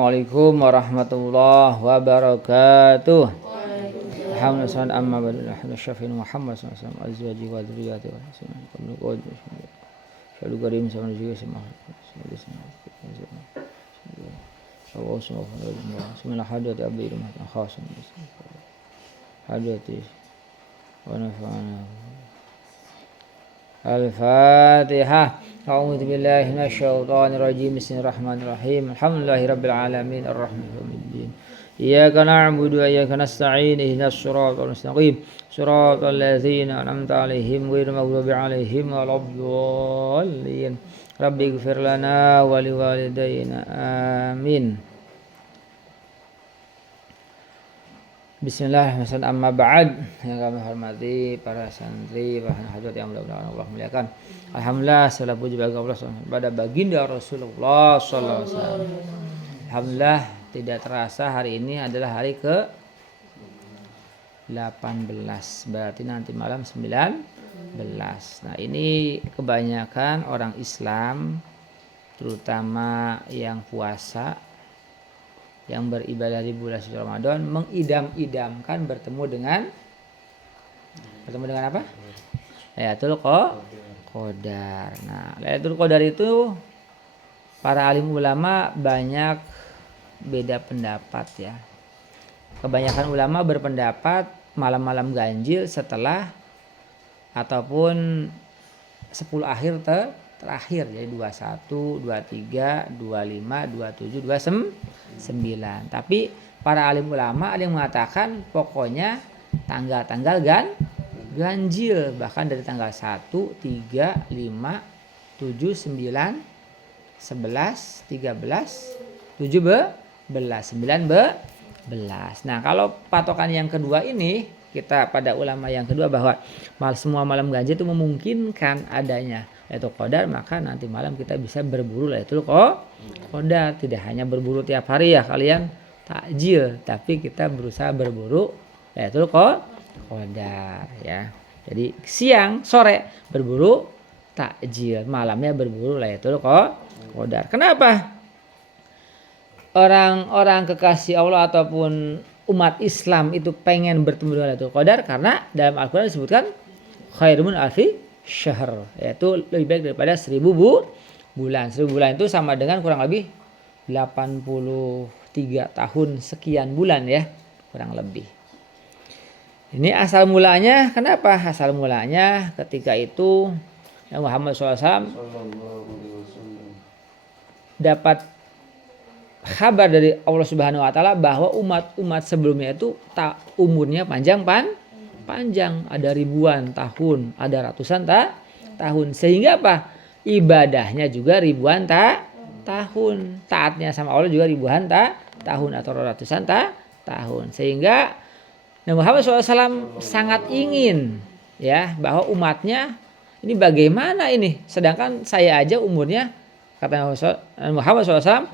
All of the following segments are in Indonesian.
Assalamualaikum warahmatullahi wabarakatuh. Alhamdulillah amma ba'du syafi'in Muhammad sallallahu alaihi wasallam azwaji wa dzurriyyati wa husnul qudus. Syadu karim sama juga sama. Bismillah hadati abdi rumah khasan. Hadati wa nafa'ana. Al-Fatihah. A'udzu billahi minasyaitonir rajim. Bismillahirrahmanirrahim. Alhamdulillahirabbil alamin arrahmanirrahim. Iyyaka na'budu wa iyyaka nasta'in. Ihdinas siratal mustaqim. Siratal ladzina an'amta 'alaihim ghairil maghdubi 'alaihim waladdallin. Rabbighfir lana wa liwalidayna. Amin. Bismillahirrahmanirrahim. Amma ba'd. Yang kami hormati para santri, para hadirat yang mudah-mudahan Allah muliakan. Alhamdulillah segala puji bagi Allah pada baginda Rasulullah sallallahu alaihi wasallam. Alhamdulillah tidak terasa hari ini adalah hari ke 18. Berarti nanti malam 19. Nah, ini kebanyakan orang Islam terutama yang puasa, yang beribadah di bulan suci Ramadan mengidam-idamkan bertemu dengan apa? Lailatul Qadar. Nah, Lailatul Qadar itu para alim ulama banyak beda pendapat ya. Kebanyakan ulama berpendapat malam-malam ganjil setelah ataupun 10 akhir terakhir, jadi 21, 23, 25, 27, 29. Tapi para alim ulama ada yang mengatakan pokoknya tanggal-tanggal ganjil, bahkan dari tanggal 1, 3, 5, 7, 9, 11, 13, 17, 19. Nah, kalau patokan yang kedua ini, kita pada ulama yang kedua bahwa semua malam ganjil itu memungkinkan adanya Lailatul Qadar, maka nanti malam kita bisa berburu Lailatul Qadar. Tidak hanya berburu tiap hari ya kalian takjil, tapi kita berusaha berburu Lailatul Qadar ya. Jadi siang sore berburu takjil, malamnya berburu Lailatul Qadar. Kenapa orang-orang kekasih Allah ataupun umat Islam itu pengen bertemu dengan Lailatul Qadar? Karena dalam Al-Quran disebutkan khairun alfi syahr, yaitu lebih baik daripada 1000 bulan. 1000 bulan itu sama dengan kurang lebih 83 tahun sekian bulan ya, kurang lebih. Ini asal mulanya, kenapa? Asal mulanya ketika itu Muhammad SAW dapat kabar dari Allah Subhanahu wa taala bahwa umat-umat sebelumnya itu umurnya panjang, ada ribuan tahun, ada ratusan tahun. Sehingga apa? Ibadahnya juga ribuan tahun. Taatnya sama Allah juga ribuan tahun atau ratusan tahun. Sehingga Nabi Muhammad SAW sangat ingin ya bahwa umatnya ini bagaimana ini? Sedangkan saya aja umurnya, kata Nabi Muhammad SAW,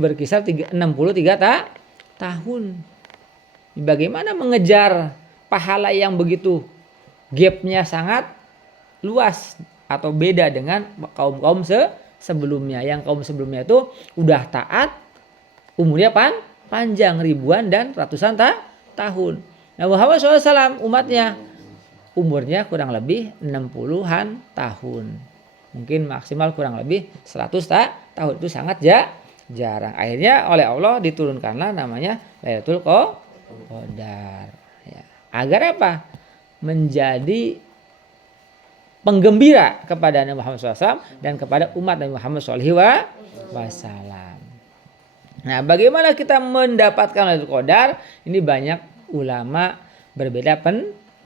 berkisar 63 tahun. Bagaimana mengejar pahala yang begitu gapnya sangat luas atau beda dengan kaum sebelumnya. Yang kaum sebelumnya itu udah taat, umurnya panjang ribuan dan ratusan tahun. Nah, Muhammad SAW umatnya umurnya kurang lebih 60-an tahun. Mungkin maksimal kurang lebih 100 tahun. Itu sangat jarang. Akhirnya oleh Allah diturunkanlah namanya Lailatul Qadar. Ya. Agar apa? Menjadi penggembira kepada Nabi Muhammad SAW dan kepada umat Nabi Muhammad SAW. Nah, bagaimana kita mendapatkan Lailatul Qadar? Ini banyak ulama berbeda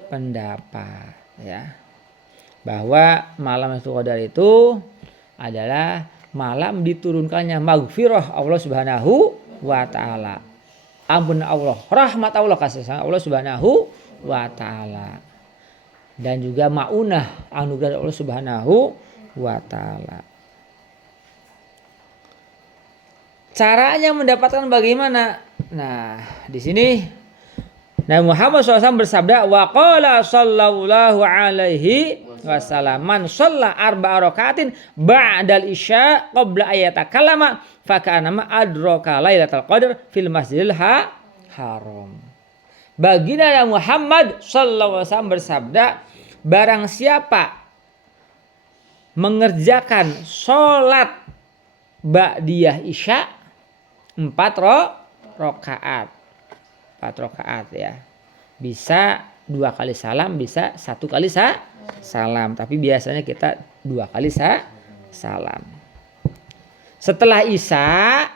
pendapat ya. Bahwa malam Lailatul Qadar itu adalah malam diturunkannya maghfirah Allah Subhanahu wa taala. Ampun Allah, rahmat Allah, kasih sayang Allah Subhanahu wa taala. Dan juga maunah, anugerah Allah Subhanahu wa taala. Caranya mendapatkan bagaimana? Nah, di sini Nabi Muhammad SAW bersabda, wa qala sallallahu alaihi wasallam, man shalla arba'a rakaatin ba'dal isya qabla ayatakallama fa ka'annama adraka lailatul qadar fil masjidil haram. Baginda Muhammad sallallahu alaihi wasallam bersabda, barang siapa mengerjakan sholat ba'diyah isya 4 rakaat. 4 rakaat ya. Bisa 2 kali salam, bisa 1 kali salam. Tapi biasanya kita 2 kali salam. Setelah isya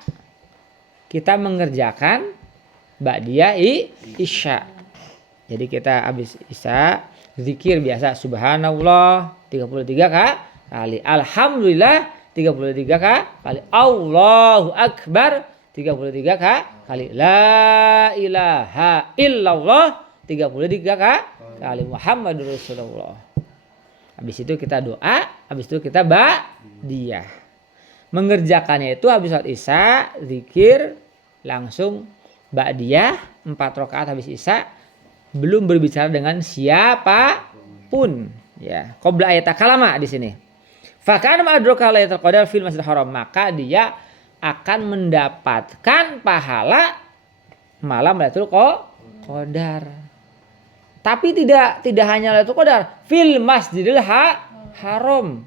kita mengerjakan ba'diyah isya. Jadi kita habis isya zikir biasa subhanallah 33 kali, alhamdulillah 33 kali, Allahu akbar 33 kali, la ilaha illallah 33 kali, Muhammadur Rasulullah. Habis itu kita doa, habis itu kita ba'diyah. Mengerjakannya itu habis sholat isya, zikir, langsung ba'diyah 4 rakaat habis isya, belum berbicara dengan siapapun ya. Qabla ayatakallama di sini. Fa kana adraka lailatul qadar fil masjidil haram, maka dia akan mendapatkan pahala malam Lailatul Qadar. Tapi tidak hanya Lailatul Qadar, fil masjidil haram.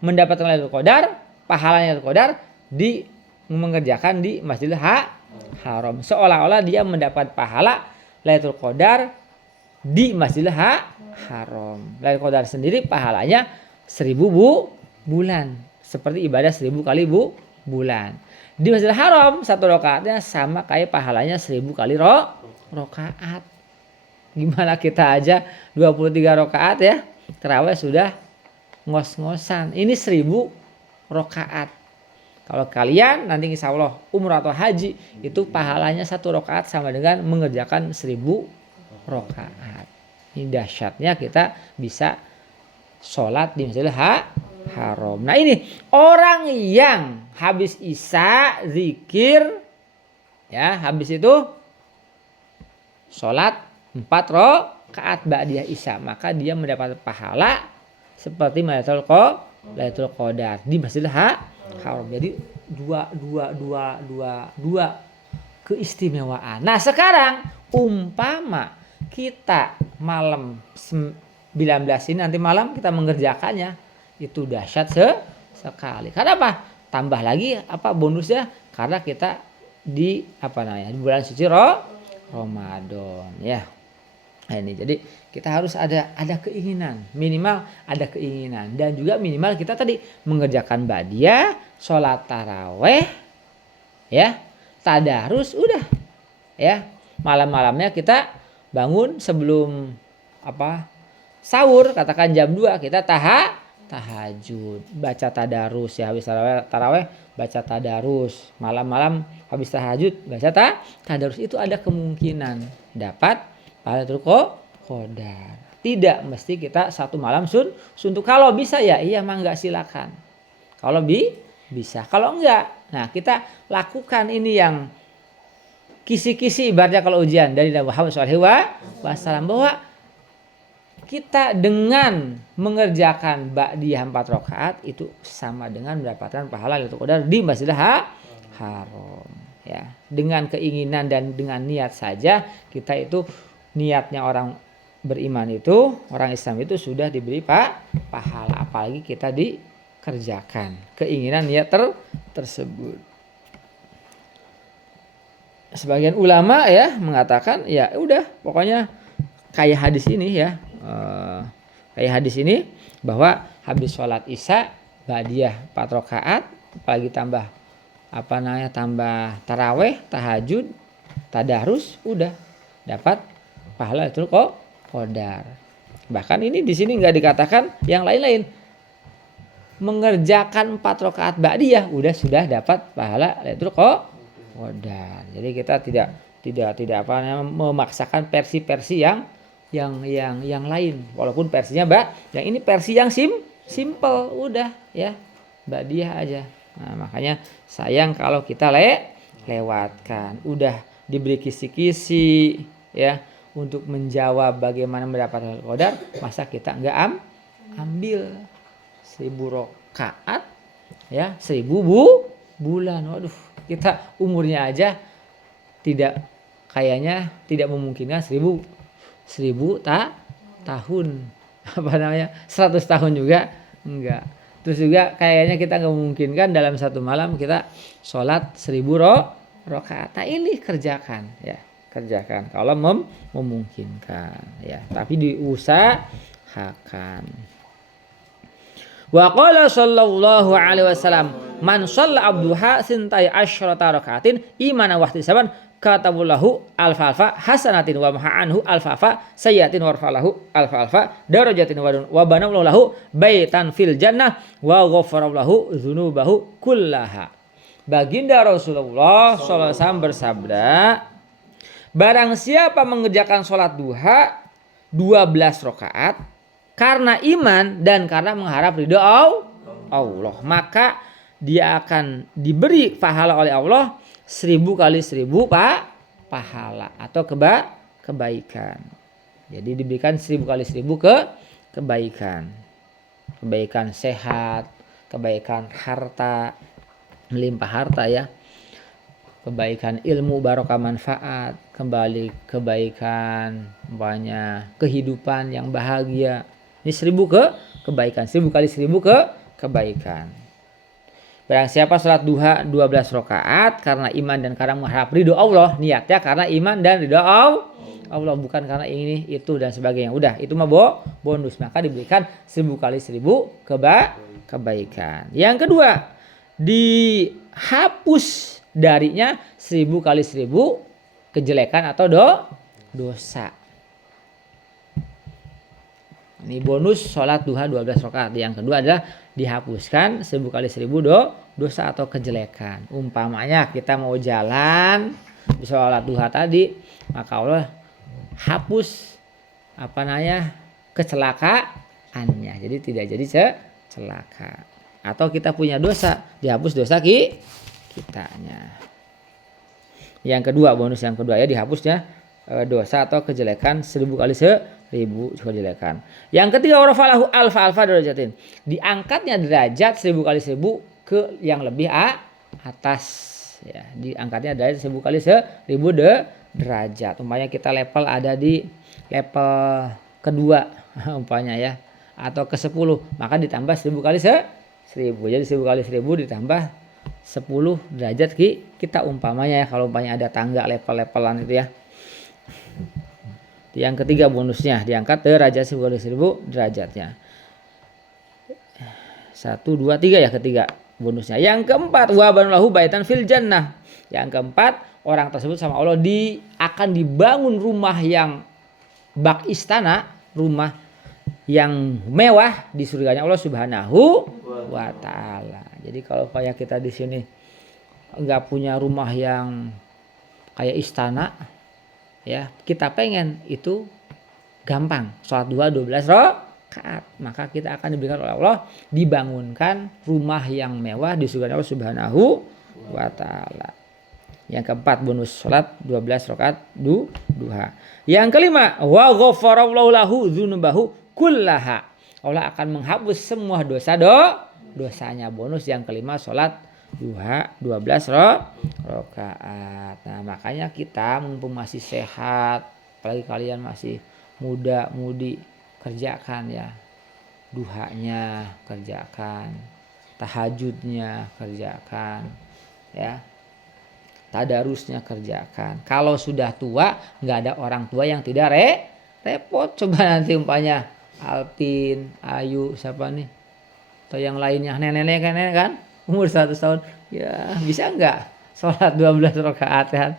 Mendapatkan Lailatul Qadar, pahalanya Lailatul Qadar di mengerjakan di Masjidil Haram. Seolah-olah dia mendapat pahala Lailatul Qadar di Masjidil Haram. Lailatul Qadar sendiri pahalanya 1000 bulan. Seperti ibadah 1000 kali bulan. Di Masjidil Haram 1 rakaatnya sama kayak pahalanya 1000 kali rakaat. Gimana kita aja 23 rakaat ya. Tarawih sudah ngos-ngosan. Ini 1000 rakaat. Kalau kalian nanti insya Allah umrah atau haji itu pahalanya 1 rakaat sama dengan mengerjakan 1000 rakaat. Ini dahsyatnya kita bisa sholat di Masjidil Haram. Nah ini orang yang habis isya zikir ya, habis itu sholat 4 rakaat ba'diyah isya, maka dia mendapat pahala seperti Lailatul Qadar di Masjidil Haram. Jadi dua keistimewaan. Nah sekarang umpama kita malam 19 ini nanti malam kita mengerjakannya, itu dahsyat sekali. Karena apa? Tambah lagi apa bonusnya? Karena kita di di bulan suci Ramadan ya. Nah ini jadi kita harus ada keinginan, minimal ada keinginan, dan juga minimal kita tadi mengerjakan ba'diyah, sholat taraweh ya, tadarus udah ya. Malam-malamnya kita bangun sebelum sahur, katakan jam 2 kita tahajud, baca tadarus ya, habis taraweh baca tadarus, malam-malam habis tahajud baca tadarus, itu ada kemungkinan dapat Lailatul Qadar. Tidak mesti kita satu malam suntuk. Kalau bisa ya iya mangga silakan. Kalau bisa, kalau enggak, nah kita lakukan ini yang kisi-kisi ibaratnya kalau ujian dari Nabi Muhammad SAW, bahwa kita dengan mengerjakan ba'diyah 4 rakaat itu sama dengan mendapatkan pahala Lailatul Qadar di Masjidil Haram ya. Dengan keinginan dan dengan niat saja kita itu, niatnya orang beriman itu, orang Islam itu sudah diberi pahala, apalagi kita dikerjakan keinginan niat tersebut. Sebagian ulama ya mengatakan ya udah pokoknya kayak hadis ini ya, bahwa habis sholat isya ba'diyah 4 rakaat, apalagi tambah tambah taraweh, tahajud, tadarus, udah dapat pahala Lailatul Qadar. Bahkan ini di sini nggak dikatakan yang lain-lain. Mengerjakan 4 rakaat ba'diyah sudah dapat pahala Lailatul Qadar. Jadi kita tidak memaksakan versi-versi yang lain. Walaupun versinya yang ini versi yang simple, udah ya ba'diyah aja. Nah, makanya sayang kalau kita lewatkan. Udah diberi kisi-kisi ya untuk menjawab bagaimana mendapatkan Lailatul Qadar, masa kita enggak ambil 1000 rakaat ya 1000 bulan. Waduh, kita umurnya aja kayaknya tidak memungkinkan 1000 tahun. Apa namanya? 100 tahun juga enggak. Terus juga kayaknya kita nggak memungkinkan dalam satu malam kita sholat 1000 rakaat. Nah, ini kerjakan ya, kerjakan kalau memungkinkan ya, tapi diusahakan. Wa qala sallallahu alaihi wasallam man shalla abduha sintai asyrata rakaatin imanan wa ihtisaban katabullahu alfa hasanatin wa maha anhu alfa sayyatin warfalahu alfa darajatin wa banallahu lahu baitan fil jannah wa ghafarallahu dzunubahu kullaha. Baginda Rasulullah sallallahu alaihi wasallam bersabda, barang siapa mengerjakan sholat duha 12 rakaat karena iman dan karena mengharap ridha Allah, maka dia akan diberi pahala oleh Allah 1000 kali 1000 pahala atau kebaikan. Jadi diberikan 1000 kali 1000 kebaikan sehat, kebaikan harta, melimpah harta ya, kebaikan ilmu barokah manfaat, kembali kebaikan banyak, kehidupan yang bahagia. Ini 1000 kebaikan, 1000 kali 1000 kebaikan. Barang siapa sholat duha 12 rakaat karena iman dan karena mengharap ridho Allah, niatnya karena iman dan ridho Allah, bukan karena ini itu dan sebagainya. Udah, itu mah bonus, maka diberikan 1000 kali 1000 kebaikan. Yang kedua, dihapus darinya 1000 kali 1000 kejelekan atau dosa. Ini bonus sholat duha 12 rakaat. Yang kedua adalah dihapuskan 1000 kali 1000 dosa atau kejelekan. Umpamanya kita mau jalan di sholat duha tadi, maka Allah hapus kecelakaannya. Jadi tidak jadi celaka. Atau kita punya dosa, dihapus dosa kitanya. Yang kedua, bonus yang kedua ya, dihapusnya dosa atau kejelekan 1000 kali 1000 kejelekan. Yang ketiga, warafalahu alfa darajatin, diangkatnya derajat 1000 kali 1000 ke yang lebih atas ya, diangkatnya derajat 1000 kali 1000 derajat. Umpamanya kita level ada di level kedua umpamanya ya, atau ke 10, maka ditambah 1000 kali 1000. Jadi 1000 kali 1000 ditambah 10 derajat kita umpamanya ya, kalau umpamanya ada tangga level-levelan itu ya. Yang ketiga bonusnya diangkat derajat 1000 kali 1000 derajatnya. 1, 2, 3 ya ketiga bonusnya. Yang keempat, wa banallahu baitan fil jannah. Yang keempat, orang tersebut sama Allah akan dibangun rumah yang bak istana, rumah yang mewah di surganya Allah Subhanahu wa taala. Jadi kalau kayak kita di sini enggak punya rumah yang kayak istana ya, kita pengen itu gampang, sholat duha 12 rakaat, maka kita akan diberikan oleh Allah dibangunkan rumah yang mewah di surga Allah Subhanahu wa taala. Yang keempat, bonus sholat 12 rakaat duha. Yang kelima, wa ghafarallahu lahu dzunubahu kullaha, Allah akan menghapus semua dosanya. Bonus yang kelima, sholat duha 12 rakaat. Nah, makanya kita mumpung masih sehat, apalagi kalian masih muda-mudi, kerjakan ya. Duhanya kerjakan, tahajudnya kerjakan ya. Tadarusnya kerjakan. Kalau sudah tua, nggak ada orang tua yang tidak repot. Coba nanti umpamanya Alpin, Ayu, siapa nih? Atau yang lainnya, nenek-nenek kan? Umur 100 tahun, ya bisa enggak sholat 12 rakaat kan?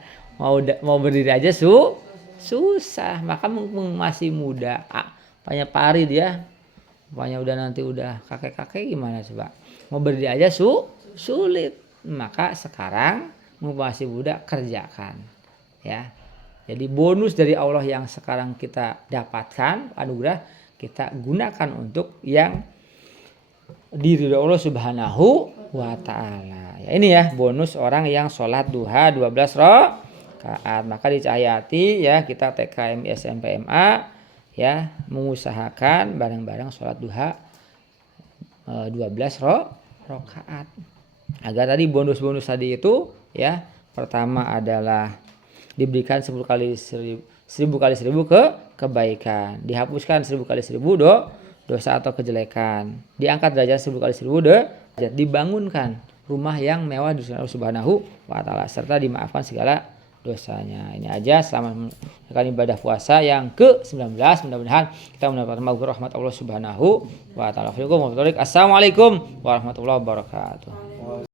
Mau berdiri aja susah. Maka masih muda, banyak pari dia, banyak udah kakek-kakek, gimana coba? Mau berdiri aja sulit. Maka sekarang masih muda, kerjakan ya. Jadi bonus dari Allah yang sekarang kita dapatkan, anugerah, kita gunakan untuk yang diri Allah Subhanahu wa taala. Ya, ini ya bonus orang yang sholat duha 12 rakaat. Maka dicahayati ya, kita TKM SMP MA ya mengusahakan bareng-bareng sholat duha 12 rakaat. Agar tadi bonus-bonus tadi itu ya, pertama adalah diberikan 10 kali 1000 kebaikan, dihapuskan 1000 kali 1000 dosa atau kejelekan, diangkat derajat 1000 kali 1000 derajat, dibangunkan rumah yang mewah di surga Allah Subhanahu wa taala, serta dimaafkan segala dosanya. Ini aja selama menjalankan ibadah puasa yang ke-19, mudah-mudahan kita mendapatkan maghfirah rahmat Allah Subhanahu wa taala. Assalamualaikum warahmatullahi wabarakatuh.